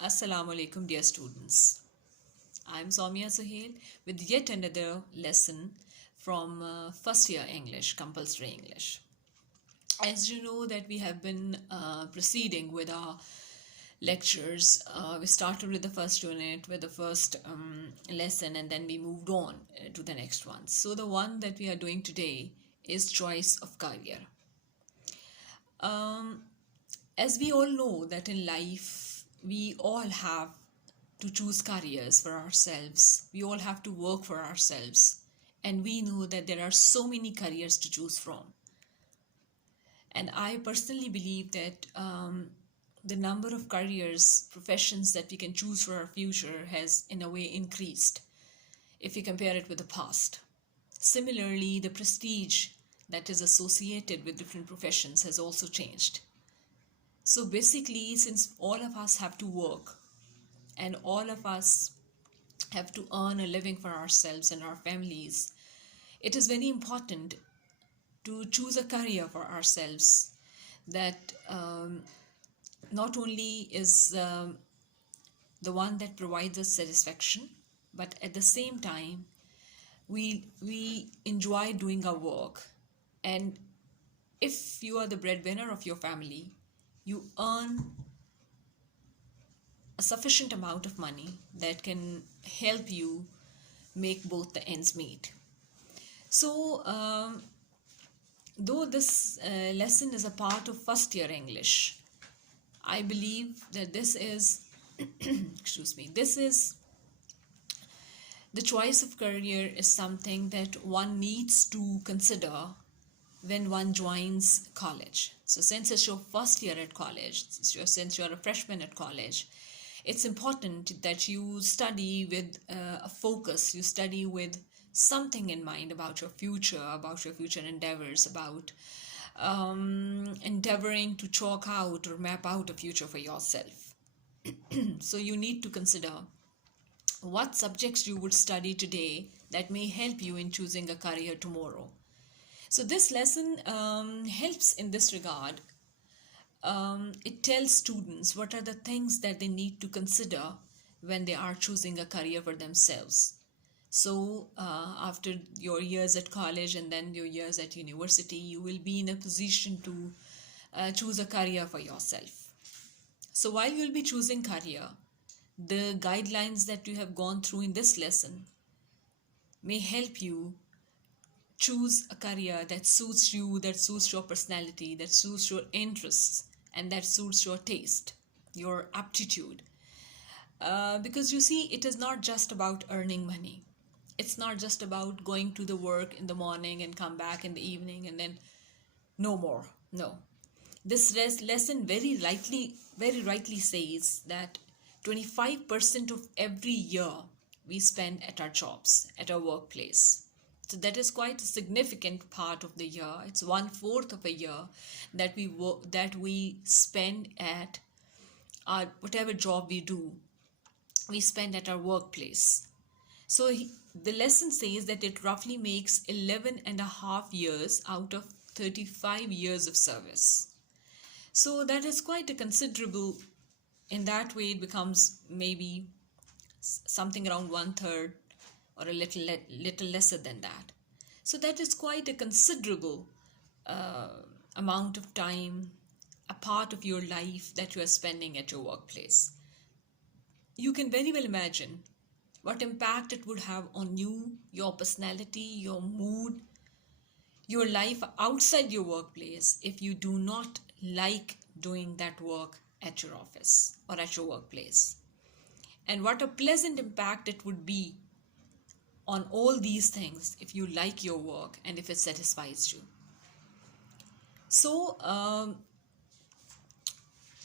Assalamu alaikum, dear students. I'm Soumya Suhail with yet another lesson from first year English, compulsory English. As you know that we have been proceeding with our lectures. We started with the first unit, with the first lesson, and then we moved on to the next one. So the one that we are doing today is choice of career. Um, as we all know that in life, we all have to choose careers for ourselves. We all have to work for ourselves. And we know that there are so many careers to choose from. And I personally believe that the number of careers, professions that we can choose for our future has in a way increased if we compare it with the past. Similarly, the prestige that is associated with different professions has also changed. So basically, since all of us have to work and all of us have to earn a living for ourselves and our families, it is very important to choose a career for ourselves that not only is the one that provides us satisfaction, but at the same time, we enjoy doing our work. And if you are the breadwinner of your family, you earn a sufficient amount of money that can help you make both the ends meet. So, though this lesson is a part of first year English, I believe that this is, the choice of career is something that one needs to consider when one joins college. So since it's your first year at college, since you're a freshman at college, it's important that you study with a focus, you study with something in mind about your future endeavors, about endeavoring to chalk out or map out a future for yourself. So you need to consider what subjects you would study today that may help you in choosing a career tomorrow. So this lesson helps in this regard. It tells students what are the things that they need to consider when they are choosing a career for themselves. So after your years at college and then your years at university, you will be in a position to choose a career for yourself. So while you'll be choosing career, the guidelines that you have gone through in this lesson may help you choose a career that suits you, that suits your personality, that suits your interests, and that suits your taste, your aptitude. Because you see, it is not just about earning money. It's not just about going to the work in the morning and come back in the evening and then no more. No. This lesson very rightly says that 25% of every year we spend at our jobs, at our workplace. So that is quite a significant part of the year. It's 1/4 of a year that we spend at our whatever job we do. We spend at our workplace. So the lesson says that it roughly makes 11 and a half years out of 35 years of service. So that is quite a considerable, in that way it becomes maybe something around 1/3 or a little lesser than that. So that is quite a considerable amount of time, a part of your life that you are spending at your workplace. You can very well imagine what impact it would have on you, your personality, your mood, your life outside your workplace if you do not like doing that work at your office or at your workplace. And what a pleasant impact it would be on all these things if you like your work and if it satisfies you. So,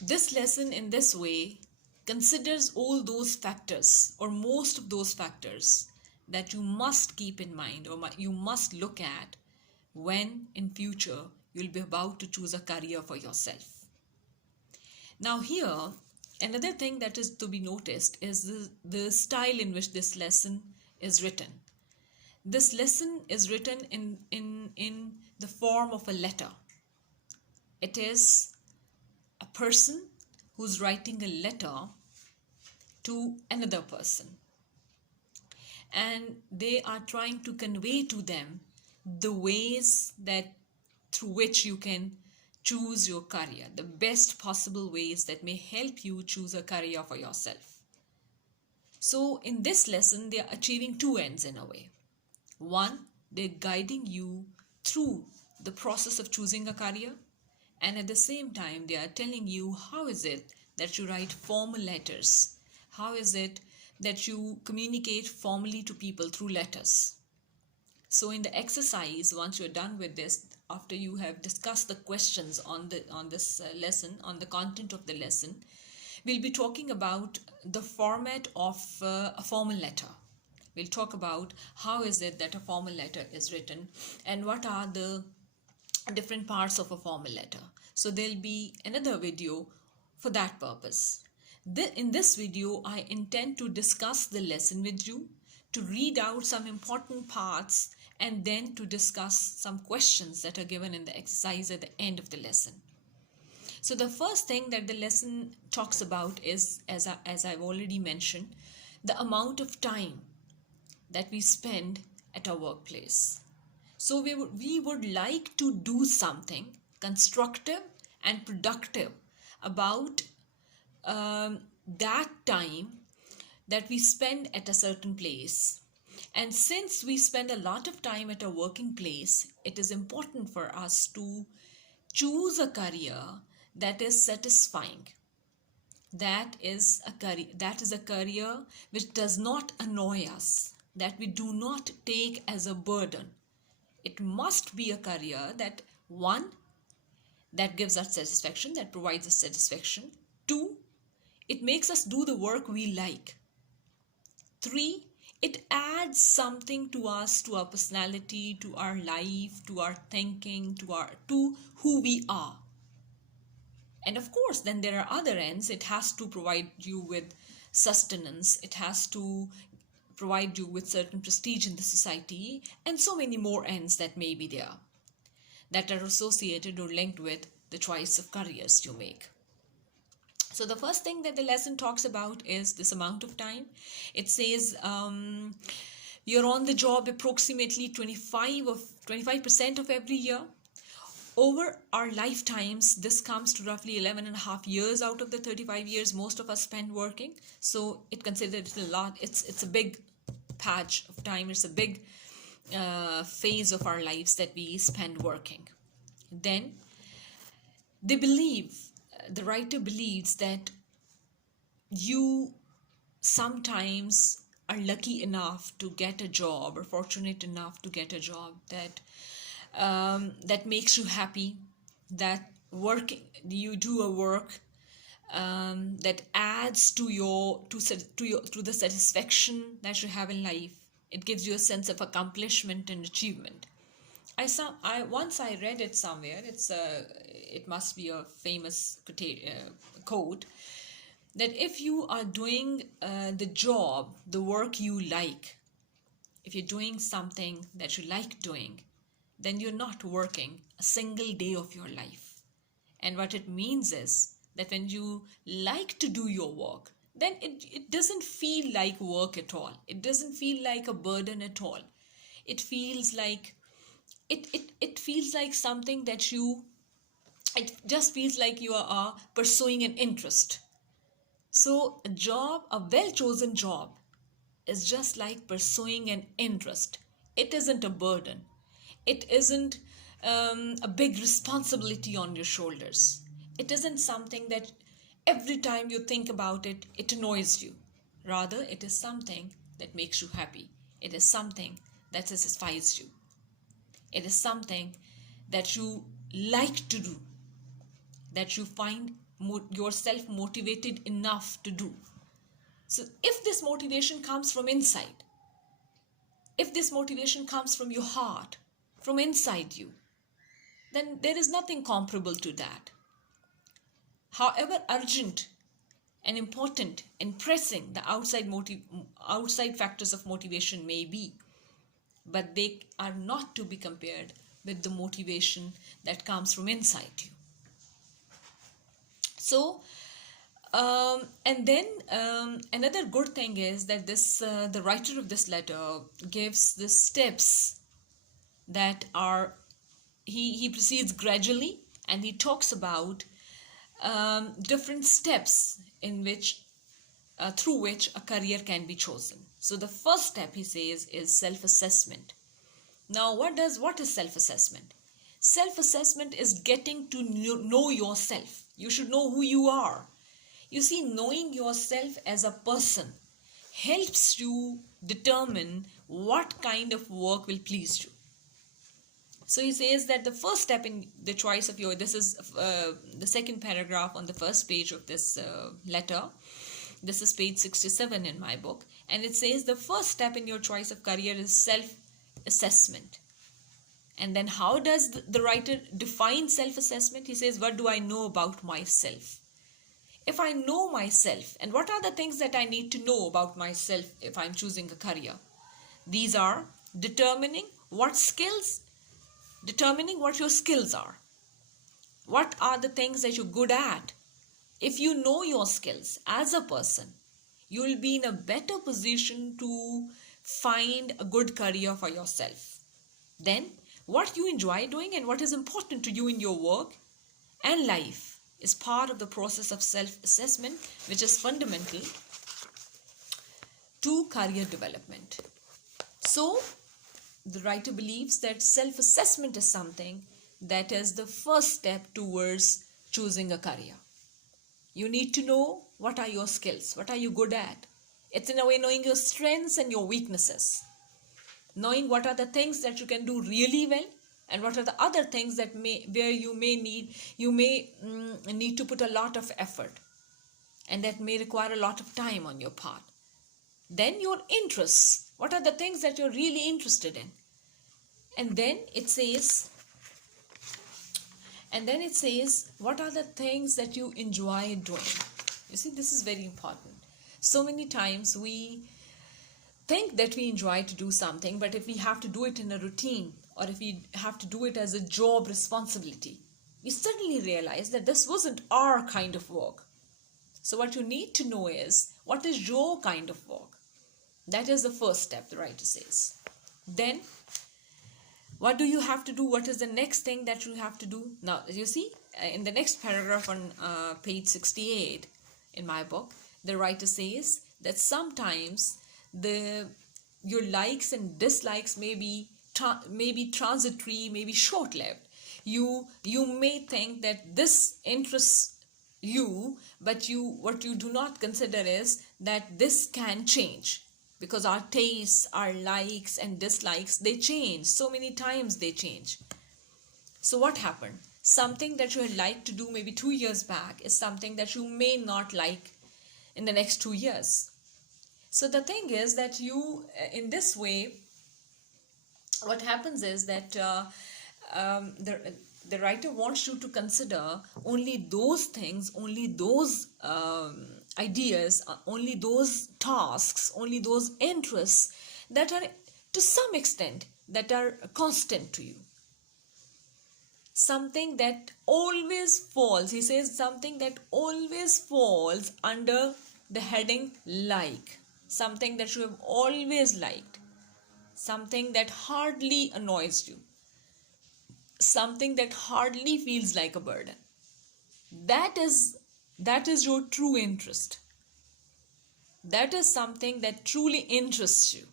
this lesson in this way considers all those factors or most of those factors that you must keep in mind or you must look at when in future you'll be about to choose a career for yourself. Now here, another thing that is to be noticed is the style in which this lesson is written. This lesson is written in the form of a letter. It is a person who's writing a letter to another person, and they are trying to convey to them the ways that through which you can choose your career, the best possible ways that may help you choose a career for yourself. So in this lesson, they are achieving two ends in a way. One, they're guiding you through the process of choosing a career, and at the same time, they are telling you how is it that you write formal letters, how is it that you communicate formally to people through letters. So in the exercise, once you're done with this, after you have discussed the questions on this lesson, on the content of the lesson, we'll be talking about the format of a formal letter. We'll talk about how is it that a formal letter is written and what are the different parts of a formal letter. So there'll be another video for that purpose. In this video, I intend to discuss the lesson with you, to read out some important parts, and then to discuss some questions that are given in the exercise at the end of the lesson. So the first thing that the lesson talks about is, as I've already mentioned, the amount of time that we spend at our workplace. So we would like to do something constructive and productive about that time that we spend at a certain place. And since we spend a lot of time at a working place, it is important for us to choose a career that is satisfying. That is a career which does not annoy us, that we do not take as a burden. It must be a career that, one, that gives us satisfaction, that provides us satisfaction. Two, it makes us do the work we like. Three, it adds something to us, to our personality, to our life, to our thinking, to who we are. And of course, then there are other ends. It has to provide you with sustenance. It has to provide you with certain prestige in the society, and so many more ends that may be there, that are associated or linked with the choice of careers you make. So the first thing that the lesson talks about is this amount of time. It says you're on the job approximately 25% of every year. Over our lifetimes, this comes to roughly 11 and a half years out of the 35 years most of us spend working. So it considered it a lot. It's a big patch of time. It's a big phase of our lives that we spend working. Then the writer believes that you sometimes are lucky enough to get a job, or fortunate enough to get a job that makes you happy, that you do a work that adds to the satisfaction that you have in life. It gives you a sense of accomplishment and achievement. Once I read it somewhere. It must be a famous quote, that if you are doing the work you like, if you're doing something that you like doing, then you're not working a single day of your life. And what it means is that when you like to do your work, then it doesn't feel like work at all. It doesn't feel like a burden at all. It feels like it feels like something that it just feels like you are pursuing an interest. So a well-chosen job is just like pursuing an interest. It isn't a burden. It isn't a big responsibility on your shoulders. It isn't something that every time you think about it, it annoys you. Rather, it is something that makes you happy. It is something that satisfies you. It is something that you like to do, that you find yourself motivated enough to do. So if this motivation comes from inside, if this motivation comes from your heart, from inside you, then there is nothing comparable to that. However urgent and important and pressing the outside factors of motivation may be, but they are not to be compared with the motivation that comes from inside you. So And then another good thing is that the writer of this letter gives the steps that are, he proceeds gradually, and he talks about different steps in which through which a career can be chosen. So the first step, he says, is self-assessment. Now, what is self-assessment? Self-assessment is getting to know yourself. You should know who you are. You see, knowing yourself as a person helps you determine what kind of work will please you. So he says that the first step in the choice of your, this is the second paragraph on the first page of this letter. This is page 67 in my book. And it says the first step in your choice of career is self-assessment. And then how does the writer define self-assessment? He says, what do I know about myself? If I know myself, and what are the things that I need to know about myself if I'm choosing a career? These are determining what your skills are. What are the things that you're good at? If you know your skills as a person, you will be in a better position to find a good career for yourself. Then, what you enjoy doing and what is important to you in your work and life is part of the process of self-assessment, which is fundamental to career development. So, the writer believes that self-assessment is something that is the first step towards choosing a career. You need to know what are your skills, what are you good at. It's in a way knowing your strengths and your weaknesses. Knowing what are the things that you can do really well and what are the other things that you may need to put a lot of effort and that may require a lot of time on your part. Then your interests. What are the things that you're really interested in? And then it says, what are the things that you enjoy doing? You see, this is very important. So many times we think that we enjoy to do something, but if we have to do it in a routine or if we have to do it as a job responsibility, we suddenly realize that this wasn't our kind of work. So what you need to know is, what is your kind of work? That is the first step, the writer says. Then, what do you have to do? What is the next thing that you have to do? Now, you see, in the next paragraph on page 68 in my book, the writer says that sometimes your likes and dislikes may be transitory, may be short-lived. You may think that this interests you, but what you do not consider is that this can change. Because our tastes, our likes and dislikes, they change. So many times they change. So what happened? Something that you had liked to do maybe 2 years back is something that you may not like in the next 2 years. So the thing is that you, in this way, what happens is that the writer wants you to consider only those things, only those ideas, only those tasks, only those interests that are to some extent that are constant to you. Something that always falls, he says, something that always falls under the heading like. Something that you have always liked. Something that hardly annoys you. Something that hardly feels like a burden. That is your true interest. That is something that truly interests you.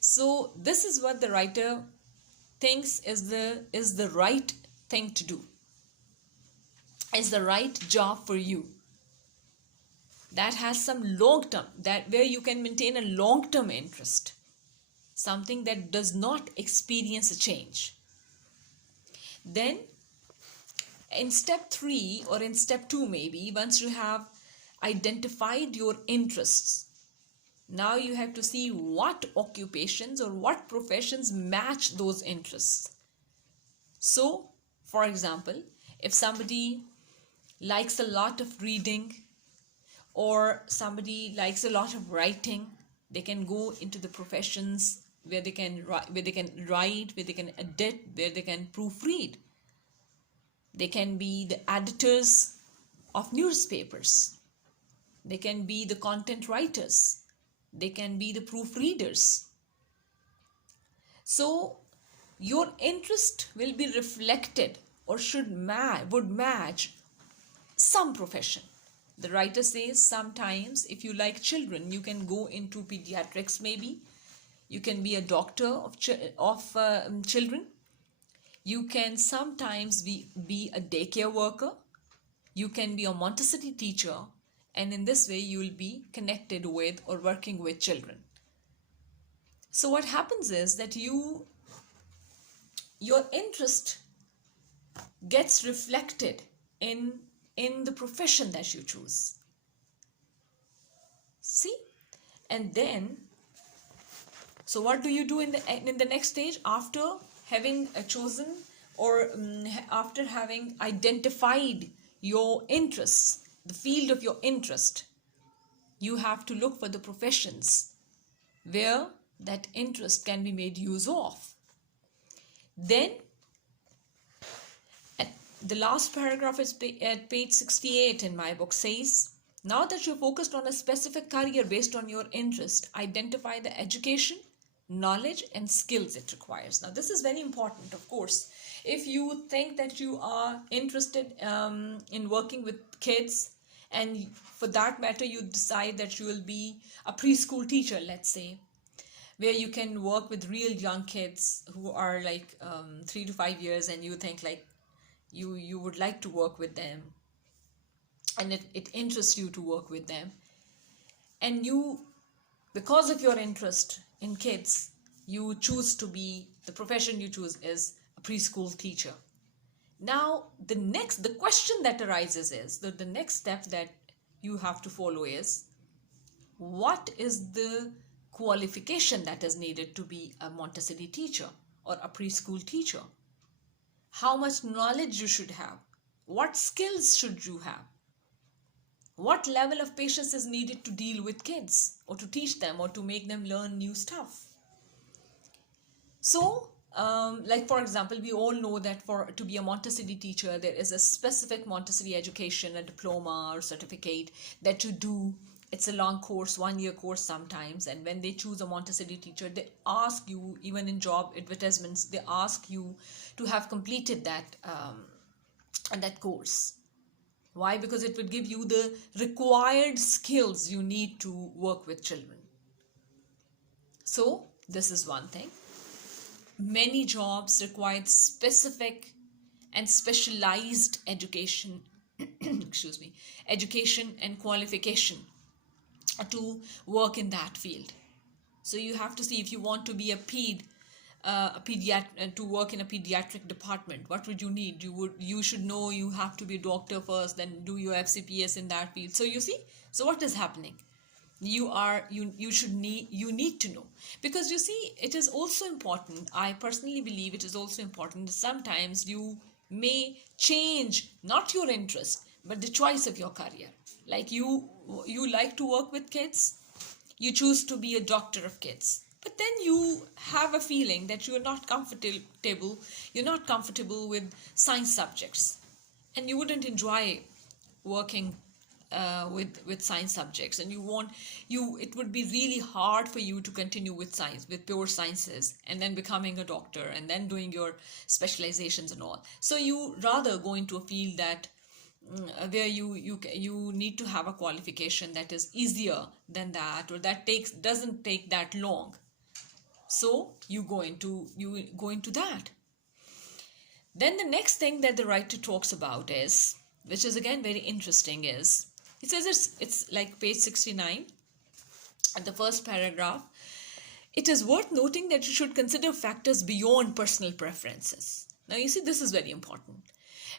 So this is what the writer thinks is the right thing to do. Is the right job for you. That has some long-term, that where you can maintain a long-term interest. Something that does not experience a change. Then in step 3 or in step 2 maybe, once you have identified your interests, now you have to see what occupations or what professions match those interests. So, for example, if somebody likes a lot of reading or somebody likes a lot of writing, they can go into the professions where they can write, where they can edit, where they can proofread. They can be the editors of newspapers. They can be the content writers. They can be the proofreaders. So your interest will be reflected or would match some profession. The writer says sometimes if you like children, you can go into pediatrics maybe. You can be a doctor of children. You can sometimes be a daycare worker. You can be a Montessori teacher. And in this way, you will be connected with or working with children. So what happens is that your interest gets reflected in the profession that you choose. See? And then, so what do you do in the next stage after having chosen or after having identified your interests, the field of your interest? You have to look for the professions where that interest can be made use of. Then, the last paragraph is at page 68 in my book says, now that you're focused on a specific career based on your interest, identify the education, knowledge and skills it requires. Now this is very important, of course. If you think that you are interested in working with kids, and for that matter you decide that you will be a preschool teacher, let's say, where you can work with real young kids who are like 3 to 5 years, and you think like you would like to work with them, and it interests you to work with them, and you, because of your interest in kids, you choose to be, the profession you choose is a preschool teacher. Now the question that arises is that the next step that you have to follow is, what is the qualification that is needed to be a Montessori teacher or a preschool teacher? How much knowledge you should have? What skills should you have? What level of patience is needed to deal with kids or to teach them or to make them learn new stuff? So, like for example, we all know that to be a Montessori teacher, there is a specific Montessori education, a diploma or certificate that you do. It's a long course, 1-year course sometimes. And when they choose a Montessori teacher, they ask you, even in job advertisements, they ask you to have completed that course. Why? Because it will give you the required skills you need to work with children. So this is one thing. Many jobs require specific and specialized education, excuse me, education and qualification to work in that field. So you have to see, if you want to be a pediatric to work in a pediatric department, what would you need? You should know you have to be a doctor first, then do your FCPS in that field. So you see, so what is happening? You need to know, because you see, it is also important. I personally believe it is also important that sometimes you may change not your interest but the choice of your career. Like you like to work with kids, you choose to be a doctor of kids, but then you have a feeling that you're not comfortable with science subjects, and you wouldn't enjoy working with science subjects, and it would be really hard for you to continue with science, with pure sciences, and then becoming a doctor and then doing your specializations and all. So you rather go into a field that where you need to have a qualification that is easier than that, or that doesn't take that long. So you go into that. Then the next thing that the writer talks about is, which is again very interesting, is he says it's like page 69 at the first paragraph. It is worth noting that you should consider factors beyond personal preferences. Now you see, this is very important,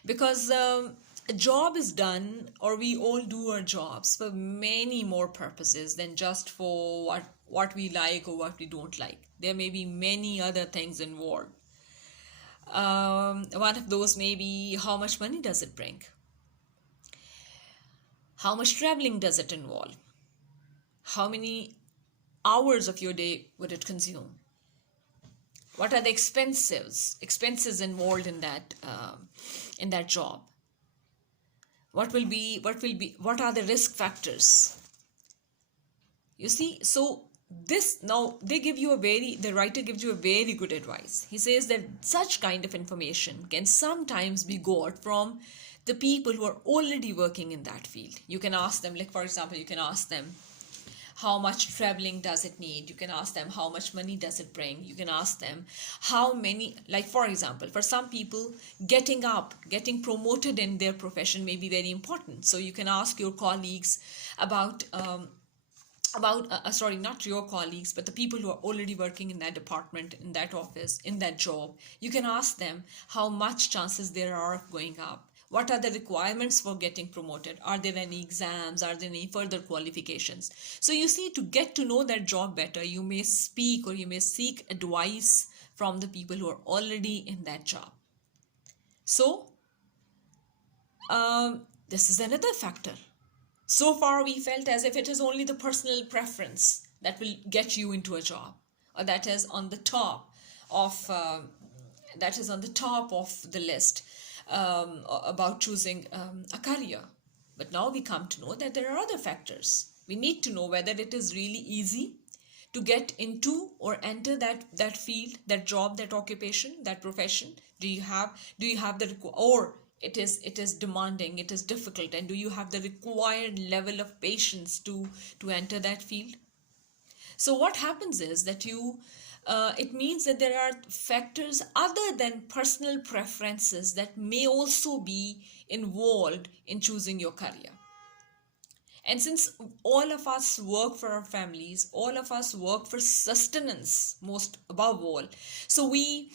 because a job is done, or we all do our jobs for many more purposes than just for what we like or what we don't like. There may be many other things involved. One of those may be, how much money does it bring? How much traveling does it involve? How many hours of your day would it consume? What are the expenses involved in that job? what are the risk factors? You see, so this now they give you the writer gives you a very good advice. He says that such kind of information can sometimes be got from the people who are already working in that field. You can ask them, like for example, you can ask them, how much traveling does it need? You can ask them, how much money does it bring? You can ask them, how many, like for example, for some people, getting promoted in their profession may be very important. So you can ask your colleagues sorry, not your colleagues, but the people who are already working in that department, in that office, in that job. You can ask them how much chances there are of going up. What are the requirements for getting promoted? Are there any exams? Are there any further qualifications? So you see, to get to know that job better, you may speak or you may seek advice from the people who are already in that job. So this is another factor. So far, we felt as if it is only the personal preference that will get you into a job, or that is on the top of the list about choosing a career. But now we come to know that there are other factors. We need to know whether it is really easy to get into or enter that field, that job, that occupation, that profession. Do you have the or it is demanding, it is difficult, and do you have the required level of patience to enter that field? So what happens is that it means that there are factors other than personal preferences that may also be involved in choosing your career. And since all of us work for our families, all of us work for sustenance, most above all, so we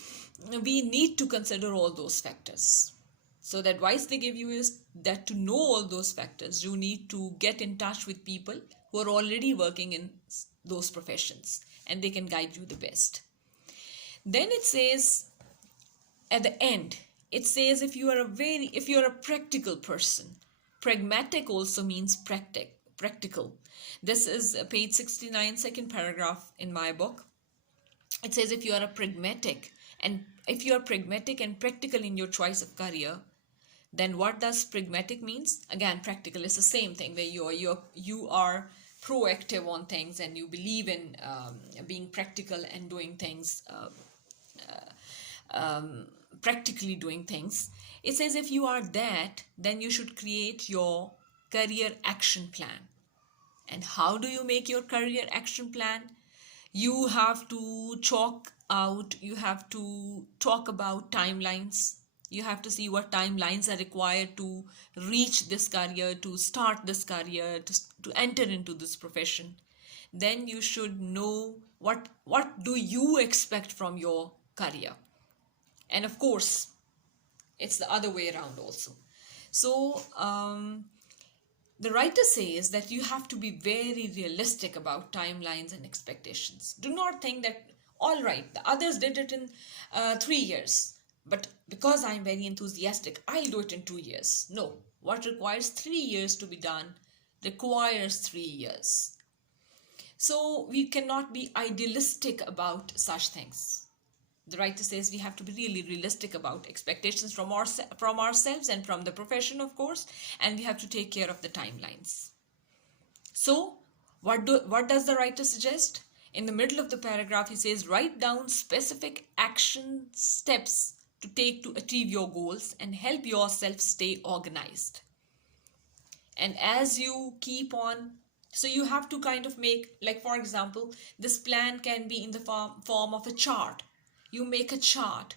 need to consider all those factors. So the advice they give you is that to know all those factors, you need to get in touch with people who are already working in those professions, and they can guide you the best. Then it says at the end, it says if you are a practical person. Pragmatic also means practical. This is page 69, second paragraph in my book. It says if you are pragmatic and practical in your choice of career, then what does pragmatic means? Again, practical is the same thing, where you are proactive on things and you believe in being practical and doing things, practically doing things. It says if you are that, then you should create your career action plan. And how do you make your career action plan? You have to talk about timelines. You have to see what timelines are required to reach this career, to start this career, to enter into this profession. Then you should know what do you expect from your career. And of course, it's the other way around also. So the writer says that you have to be very realistic about timelines and expectations. Do not think that, all right, the others did it in 3 years, but because I'm very enthusiastic, I'll do it in 2 years. No, what requires 3 years to be done requires 3 years. So we cannot be idealistic about such things. The writer says we have to be really realistic about expectations from ourselves and from the profession, of course, and we have to take care of the timelines. So what does the writer suggest? In the middle of the paragraph, he says, write down specific action steps to take to achieve your goals and help yourself stay organized. And as you keep on, so you have to kind of make, like for example, this plan can be in the form of a chart. You make a chart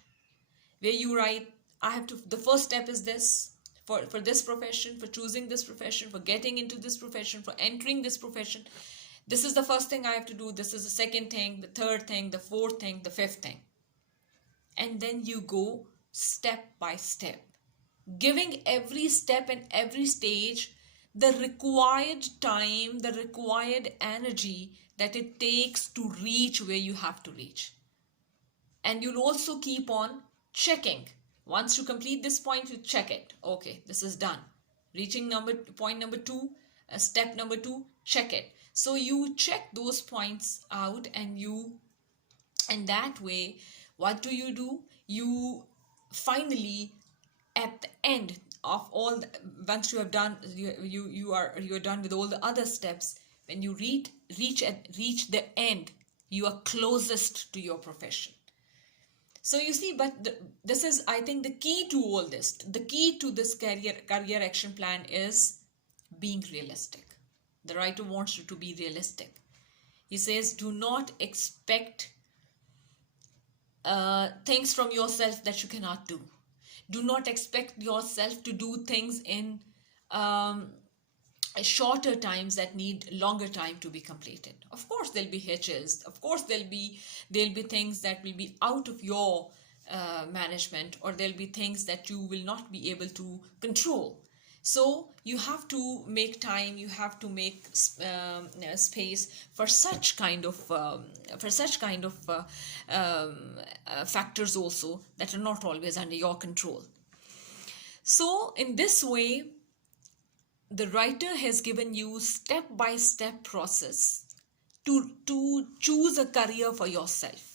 where you write, the first step is this, for this profession, for choosing this profession, for getting into this profession, for entering this profession. This is the first thing I have to do. This is the second thing, the third thing, the fourth thing, the fifth thing. And then you go step by step, giving every step and every stage the required time, the required energy that it takes to reach where you have to reach. And you'll also keep on checking. Once you complete this point, you check it. Okay, this is done. Reaching point number 2, step number 2, check it. So you check those points out, and that way, what do? You finally, at the end, of all once you have done, you are done with all the other steps. When you reach the end, you are closest to your profession. So you see, but this is, I think, the key to all this. The key to this career action plan is being realistic. The writer wants you to be realistic. He says, do not expect things from yourself that you cannot do. Do not expect yourself to do things in shorter times that need longer time to be completed. Of course, there'll be hitches. Of course, there'll be things that will be out of your management, or there'll be things that you will not be able to control. So you have to make time. You have to make space for such kind of factors also that are not always under your control. So in this way, the writer has given you step-by-step process to choose a career for yourself.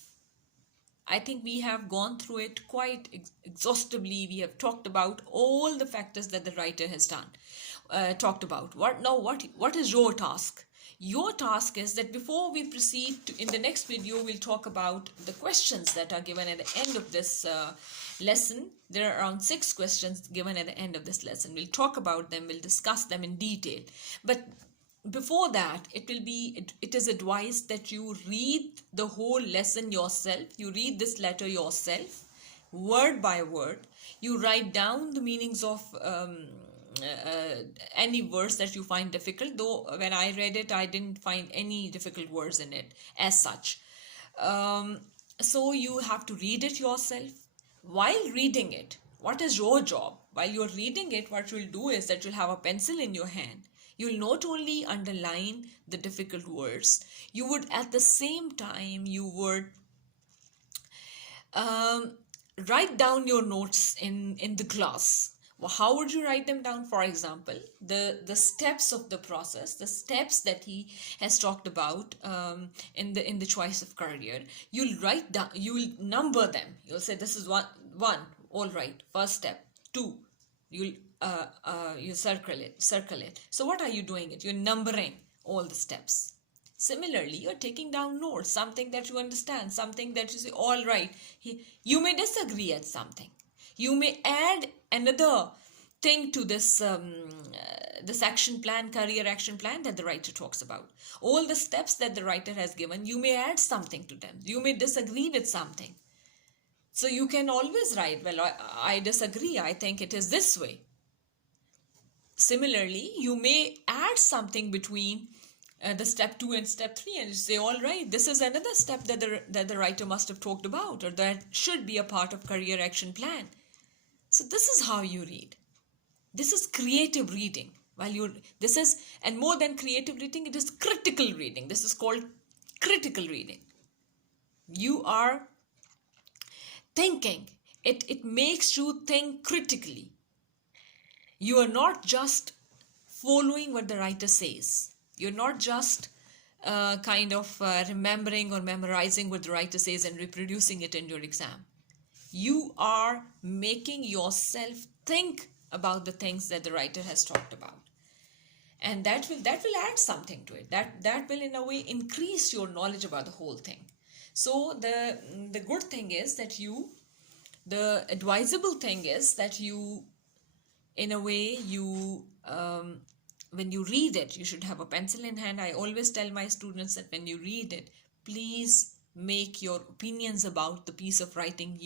I think we have gone through it quite exhaustively. We have talked about all the factors that the writer has talked about. What is your task? Your task is that before we proceed in the next video, we'll talk about the questions that are given at the end of this lesson. There are around 6 questions given at the end of this lesson. We'll talk about them. We'll discuss them in detail. But before that, it is advised that you read the whole lesson yourself. You read this letter yourself, word by word. You write down the meanings of any words that you find difficult, though when I read it, I didn't find any difficult words in it as such. So you have to read it yourself. While reading it, what is your job? While you're reading it, what you'll do is that you'll have a pencil in your hand. You'll not only underline the difficult words, you would at the same time, you would write down your notes in the class. Well, how would you write them down? For example, the steps of the process, the steps that he has talked about in the choice of career. You'll write down, you will number them. You'll say this is one. All right, first step. 2, you circle it. So what are you doing it? You're numbering all the steps. Similarly, you're taking down notes, something that you understand, something that you say, all right. You may disagree at something. You may add another thing to this action plan, career action plan that the writer talks about. All the steps that the writer has given, you may add something to them. You may disagree with something. So you can always write, well, I disagree. I think it is this way. Similarly, you may add something between the step 2 and step 3 and you say, all right, this is another step that the writer must have talked about, or that should be a part of career action plan. So this is how you read. This is creative reading. And more than creative reading, it is critical reading. This is called critical reading. You are thinking. It makes you think critically. You are not just following what the writer says. You're not just remembering or memorizing what the writer says and reproducing it in your exam. You are making yourself think about the things that the writer has talked about. And that will add something to it. That will in a way increase your knowledge about the whole thing. So the good thing is that the advisable thing is that you, in a way, when you read it, you should have a pencil in hand. I always tell my students that when you read it, please make your opinions about the piece of writing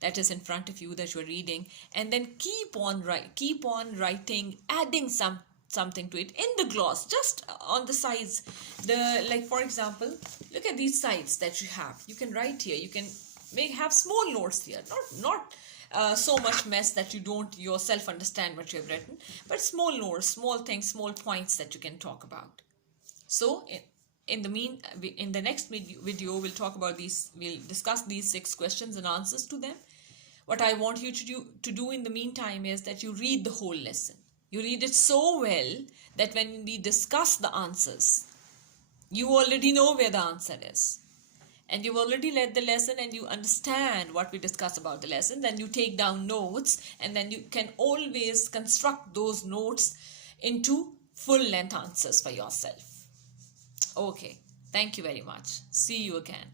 that is in front of you that you're reading, and then keep on writing, adding something to it in the gloss, just on the sides. Like for example, look at these sides that you have. You can write here. You can have small notes here, not so much mess that you don't yourself understand what you have written, but small notes, small things, small points that you can talk about. So in the next video, we'll talk about these. We'll discuss these 6 questions and answers to them. What I want you to do in the meantime is that you read the whole lesson. You read it so well that when we discuss the answers, you already know where the answer is. and you've already read the lesson and you understand what we discuss about the lesson, then you take down notes, and then you can always construct those notes into full length answers for yourself. Okay, thank you very much. See you again.